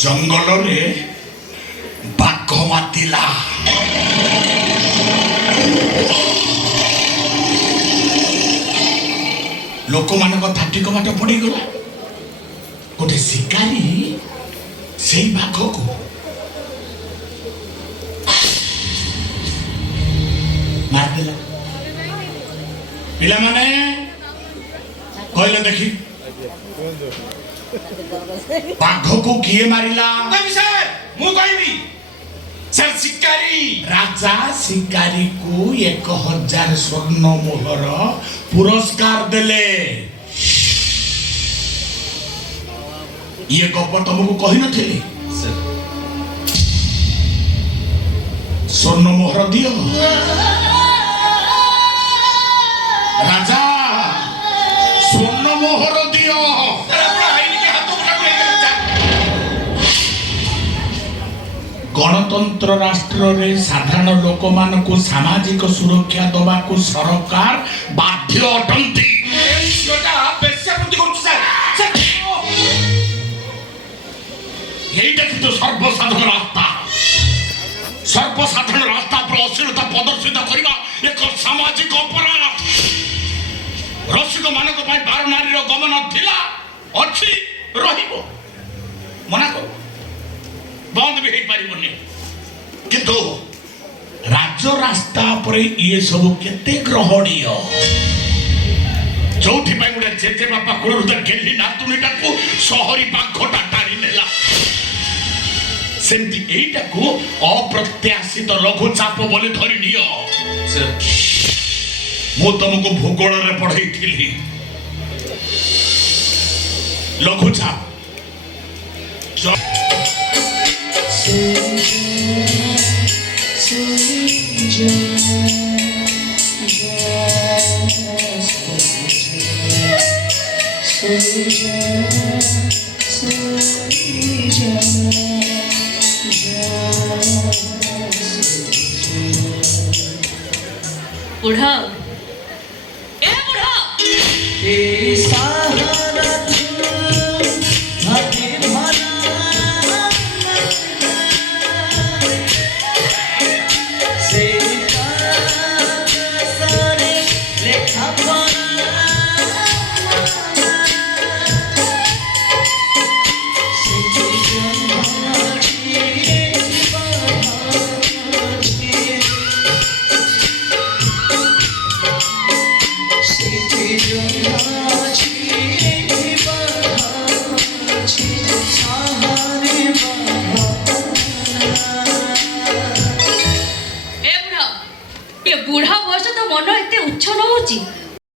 जंगल रे बाघ मातिला लोक मान थाटी कबाट पड़गला गोटे शिकारी से बाघ को मारदेला पिला माने कहले देखी बाघ को किए मारिला सर शिकारी राजा शिकारी को 1000 स्वर्ण मोहर पुरस्कार देले ये गप तुमको कही नथिली स्वर्ण मोहर दियो राजा स्वर्ण मोहर दियो गणतंत्र राष्ट्र रे साधारण लोक मान को सामाजिक सुरक्षा दबा को सरकार बाध्य अटंती तो सर्वसाधारण रास्ता पर अश्लीलता प्रदर्शित करना एक सामाजिक अपराध रसिक मान बार नारी गमन थिला अच्छी रहिबो मना करो बंद भी हो पारिबनी किंतु राज्य रास्ता पर ये सब केते ग्रहणीय जोठी पाई गुडा जेजे बापा कुळरू द गेली नातुनीटा को शहरी बाघटा टाणी नेला सेंती एटा को अप्रत्याशित लघु चाप बोले धरि नियो मो तुमको भूगोल रे पढ़ाई थिली लघु चाप बुढ़ा ए बुढ़ा बुढ़ा बयस तो मन एते उच्छल होची